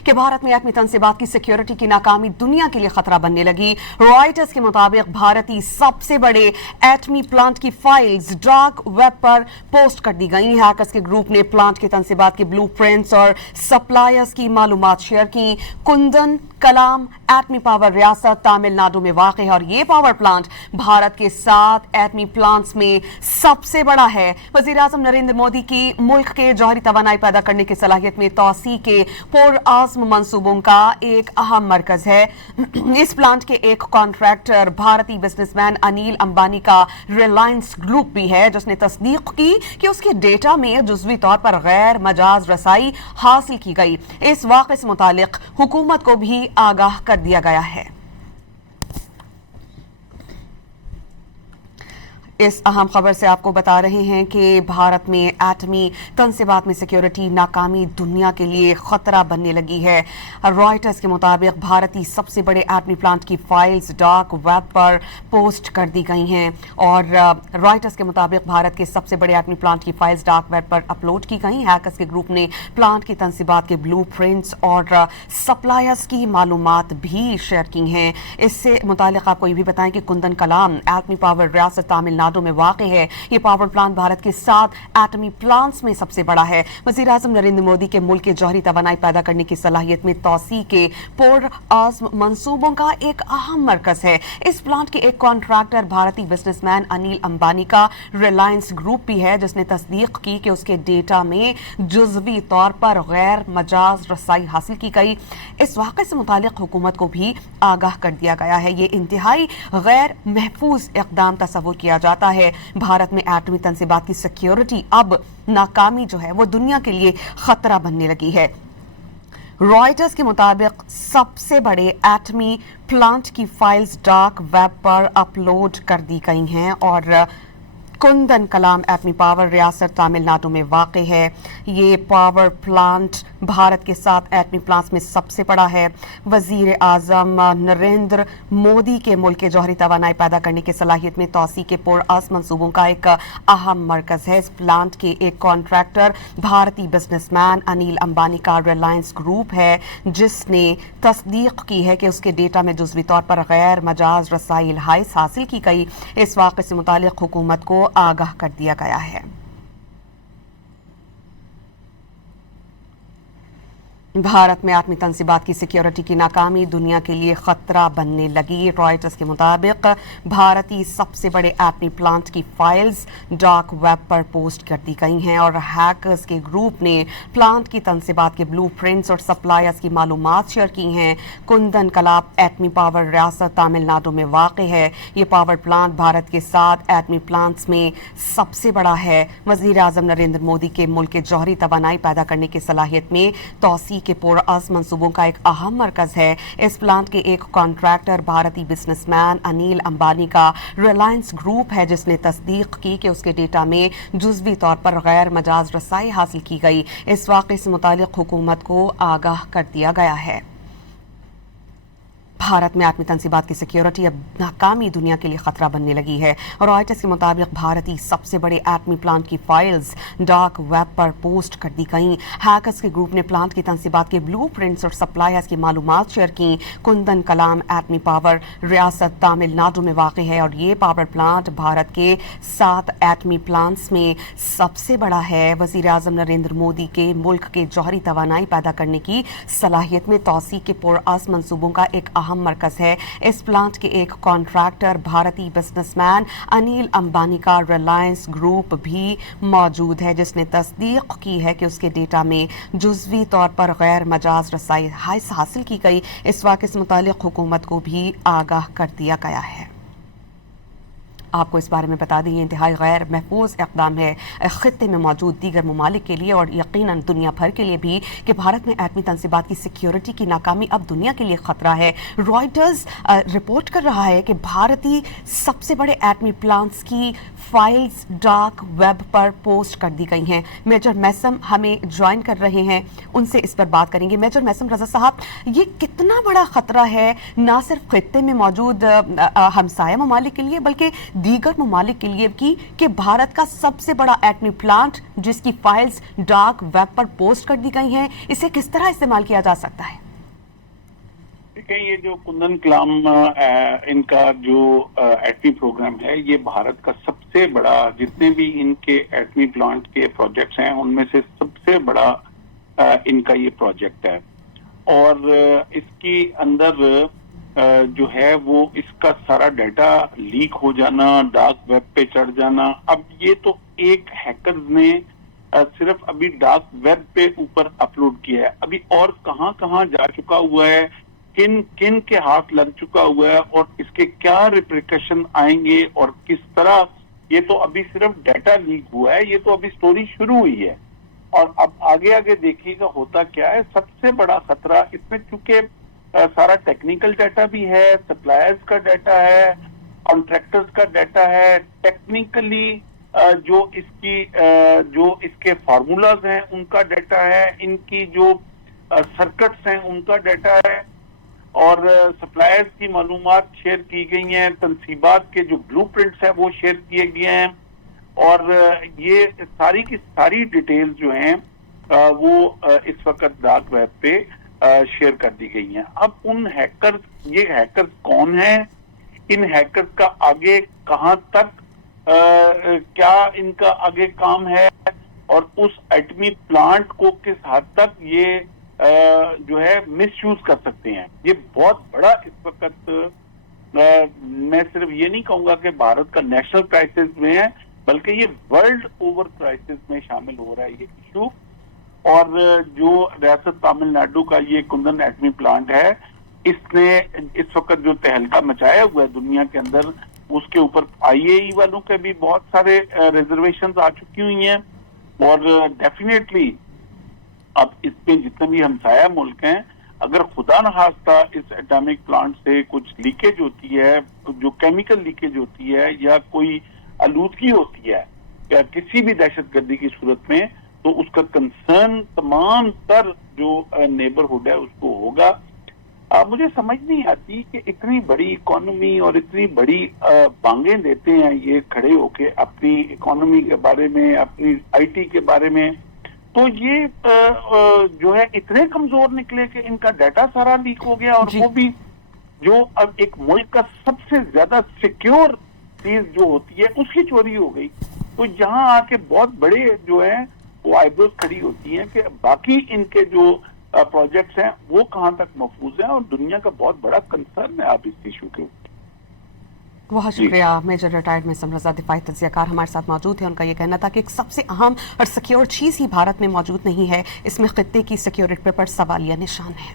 कि भारत में एटमी तंसीबात की सिक्योरिटी की नाकामी दुनिया के लिए खतरा बनने लगी। रॉयटर्स के मुताबिक भारतीय सबसे बड़े एटमी प्लांट की फाइल्स डार्क वेब पर पोस्ट कर दी गई। हैकर्स के ग्रुप ने प्लांट के तंसीबात के ब्लू प्रिंट्स और सप्लायर्स की मालूमात शेयर की। कुंदन कलाम एटमी पावर रियासत तमिलनाडु में वाक़ है और ये पावर प्लांट भारत के 7 एटमी प्लांट्स में सबसे बड़ा है। वज़ीर आज़म नरेंद्र मोदी की मुल्क के जौहरी तवानाई पैदा करने की सलाहियत में तोसी के पुरआज़्म मंसूबों का एक अहम मरकज है। इस प्लांट के एक कॉन्ट्रैक्टर भारतीय बिजनेसमैन अनिल अंबानी का रिलायंस ग्रुप भी है, जिसने तस्दीक की कि उसके डेटा में जुज़वी तौर पर गैर मजाज रसाई हासिल की गई। इस वाक़े से मुतालिक हुकूमत को भी आगाह कर दिया गया है। इस अहम खबर से आपको बता रहे हैं कि भारत में एटमी तंसीबात में सिक्योरिटी नाकामी दुनिया के लिए खतरा बनने लगी है। रॉयटर्स के मुताबिक भारतीय सबसे बड़े एटमी प्लांट की फाइल्स डार्क वेब पर पोस्ट कर दी गई हैं और रॉयटर्स के मुताबिक भारत के सबसे बड़े एटमी प्लांट की फाइल्स डार्क वेब पर अपलोड की गई। हैकर्स के ग्रुप ने प्लांट की तंसीबात के ब्लू प्रिंट्स और सप्लायर्स की मालूमात भी शेयर की हैं। इससे मुतालिक आपको ये भी बताएं कि कुंदन कलाम एटमी पावर रियासत तमिलनाडु में वाक़ है। ये पावर प्लांट भारत के 7 एटमी प्लांट्स में सबसे बड़ा है। वज़ीर आज़म नरेंद्र मोदी के मुल्क के जौहरी तवानाई पैदा करने की सलाहियत में तोसी के पुरआज़्म मंसूबों का एक अहम मरकज है। इस प्लांट के एक कॉन्ट्रैक्टर भारतीय बिजनेसमैन अनिल अंबानी का रिलायंस ग्रुप भी है, जिसने तस्दीक की कि उसके डेटा में जुज़वी तौर पर गैर मजाज रसाई हासिल की गई। इस वाक़े से मुतालिक हुकूमत को भी आगाह कर दिया गया है। ये इंतहाई गैर महफूज इक़दाम तस्वुर किया जाता है। भारत में एटमी तंसीबात की सिक्योरिटी अब नाकामी जो है वो दुनिया के लिए खतरा बनने लगी है। रॉयटर्स के मुताबिक सबसे बड़े एटमी प्लांट की फाइल्स डार्क वेब पर अपलोड कर दी गई हैं और कुंदन कलाम एटमी पावर रियासत तमिलनाडु में वाक़ है। ये पावर प्लांट भारत के 7 एटमी प्लांट्स में सबसे बड़ा है। वज़ीर आज़म नरेंद्र मोदी के मुल्क के जौहरी तवानाई पैदा करने की सलाहियत में तोसी के पुरआज़्म मंसूबों का एक अहम मरकज है। इस प्लांट के एक कॉन्ट्रैक्टर भारतीय बिजनेसमैन अनिल अंबानी का रिलायंस ग्रुप है, जिसने तस्दीक की है कि उसके डेटा में जुज़वी तौर पर गैर मजाज रसाइल हासिल की गई। इस वाक़े से मुतालिक हुकूमत को आगाह कर दिया गया है। भारत में एटमी तंसीबात की सिक्योरिटी की नाकामी दुनिया के लिए खतरा बनने लगी। रॉयटर्स के मुताबिक भारतीय सबसे बड़े एटमी प्लांट की फाइल्स डार्क वेब पर पोस्ट कर दी गई हैं और हैकर्स के ग्रुप ने प्लांट की तंसीबात के ब्लू प्रिंट्स और सप्लायर्स की मालूमात शेयर की हैं। कुंदन कलाम एटमी पावर रियासत तमिलनाडु में वाक़ है। ये पावर प्लांट भारत के 7 एटमी प्लांट्स में सबसे बड़ा है। वज़ीर आज़म नरेंद्र मोदी के मुल्क के जौहरी तवानाई पैदा करने की सलाहियत में तोसी के पुरआज़्म मंसूबों का एक अहम मरकज है। इस प्लांट के एक कॉन्ट्रैक्टर भारतीय बिजनेसमैन अनिल अंबानी का रिलायंस ग्रुप है, जिसने तस्दीक की कि उसके डेटा में जुज़वी तौर पर गैर मजाज रसाई हासिल की गई। इस वाक़े से मुतालिक हुकूमत को आगाह कर दिया गया है। भारत में एटमी तंसीबात की सिक्योरिटी अब नाकामी दुनिया के लिए खतरा बनने लगी है। रॉयटर्स के मुताबिक भारतीय सबसे बड़े एटमी प्लांट की फाइल्स डार्क वेब पर पोस्ट कर दी गई। हैकर्स के ग्रुप ने प्लांट की तंसीबात के ब्लू प्रिंट्स और सप्लायर्स की मालूमात शेयर की। कुंदन कलाम एटमी पावर रियासत तमिलनाडु में वाक़ है और ये पावर प्लांट भारत के 7 एटमी प्लांट्स में सबसे बड़ा है। वज़ीर आज़म नरेंद्र मोदी के मुल्क के जौहरी तवानाई पैदा करने की सलाहियत में तोसी के पुरआज़्म मंसूबों का एक अहम मरकज है। इस प्लांट के एक कॉन्ट्रैक्टर भारतीय बिजनेसमैन अनिल अंबानी का रिलायंस ग्रुप भी मौजूद है, जिसने तस्दीक की है कि उसके डेटा में जुज़वी तौर पर गैर मजाज रसाई हासिल की गई। इस वाक़े से मुतालिक हुकूमत को भी आगाह कर दिया गया है। आपको इस बारे में बता दें, ये इंतहाई गैर महफूज इक़दाम है ख़ित्ते में मौजूद दीगर ममालिक के लिए और यकीनन दुनिया भर के लिए भी कि भारत में एटमी तंसीबात की सिक्योरिटी की नाकामी अब दुनिया के लिए ख़तरा है। रॉयटर्स रिपोर्ट कर रहा है कि भारतीय सबसे बड़े एटमी प्लांट्स की फाइल्स डार्क वेब पर पोस्ट कर दी गई हैं। मेजर मैसम हमें ज्वाइन कर रहे हैं, उनसे इस पर बात करेंगे। मेजर मैसम रज़ा साहब, ये कितना बड़ा ख़तरा है ना सिर्फ ख़ित्ते में मौजूद हमसाया ममालिक के लिए बल्कि दीगर ममालिक के लिए की कि भारत का सबसे बड़ा एटमी प्लांट जिसकी फाइल्स डार्क वेब पर पोस्ट कर दी गई हैं, इसे किस तरह इस्तेमाल किया जा सकता है? देखिए, ये जो कुंदन कलाम इनका जो एटमी प्रोग्राम है, ये भारत का सबसे बड़ा, जितने भी इनके एटमी प्लांट के प्रोजेक्ट्स हैं उनमें से सबसे बड़ा इनका ये प्रोजेक्ट है। और इसके अंदर जो है वो इसका सारा डाटा लीक हो जाना, डार्क वेब पे चढ़ जाना, अब ये तो एक हैकर्स ने सिर्फ अभी डार्क वेब पे ऊपर अपलोड किया है, अभी और कहां कहां जा चुका हुआ है, किन किन के हाथ लग चुका हुआ है और इसके क्या रिप्रिकॉशन आएंगे और किस तरह, ये तो अभी सिर्फ डाटा लीक हुआ है, ये तो अभी स्टोरी शुरू हुई है। और अब आगे आगे देखिएगा होता क्या है। सबसे बड़ा खतरा इसमें, चूंकि सारा टेक्निकल डाटा भी है, सप्लायर्स का डाटा है, कॉन्ट्रैक्टर्स का डाटा है, टेक्निकली जो इसके फार्मूलाज हैं उनका डाटा है, इनकी जो सर्किट्स हैं उनका डाटा है, और सप्लायर्स की मालूमात शेयर की गई हैं, तनसीबात के जो ब्लूप्रिंट्स हैं वो शेयर किए गए हैं, और ये सारी की सारी डिटेल्स जो हैं वो इस वक्त डार्क वेब पे शेयर कर दी गई हैं। अब ये हैकर्स कौन हैं, इन हैकर्स का आगे कहां तक क्या इनका आगे काम है, और उस एटमी प्लांट को किस हद तक ये जो है मिसयूज कर सकते हैं, ये बहुत बड़ा इस वक्त मैं सिर्फ ये नहीं कहूंगा कि भारत का नेशनल क्राइसिस में है, बल्कि ये वर्ल्ड ओवर क्राइसिस में शामिल हो रहा है ये इशू। और जो रियासत तमिलनाडु का ये कुंदन एटमी प्लांट है, इसने इस वक्त जो तहलका मचाया हुआ है दुनिया के अंदर, उसके ऊपर IAEA वालों के भी बहुत सारे रिजर्वेशंस आ चुकी हुई हैं, और डेफिनेटली अब इसमें जितने भी हमसाया मुल्क हैं, अगर खुदा न खास्ता इस एटॉमिक प्लांट से कुछ लीकेज होती है, जो केमिकल लीकेज होती है या कोई आलूदगी होती है या किसी भी दहशतगर्दी की सूरत में, तो उसका कंसर्न तमाम तर जो नेबरहुड है उसको होगा। मुझे समझ नहीं आती कि इतनी बड़ी इकोनॉमी और इतनी बड़ी बांगें देते हैं ये खड़े होके अपनी इकोनॉमी के बारे में, अपनी IT के बारे में, तो ये जो है इतने कमजोर निकले कि इनका डाटा सारा लीक हो गया, और वो भी जो अब एक मुल्क का सबसे ज्यादा सिक्योर चीज जो होती है उसकी चोरी हो गई। तो यहाँ आके बहुत बड़े जो है वो आईब्रोज खड़ी होती हैं कि बाकी इनके जो प्रोजेक्ट्स हैं वो कहाँ तक महफूज हैं, और दुनिया का बहुत बड़ा कंसर्न है आप इस इशू के ऊपर। बहुत शुक्रिया। मेजर रिटायर्ड मिसम रजा दिफाई तज्जियाकार हमारे साथ मौजूद है। उनका ये कहना था कि एक सबसे अहम और सिक्योर चीज ही भारत में मौजूद नहीं है, इसमें खित्ते की सिक्योरिटी पर सवालिया निशान है।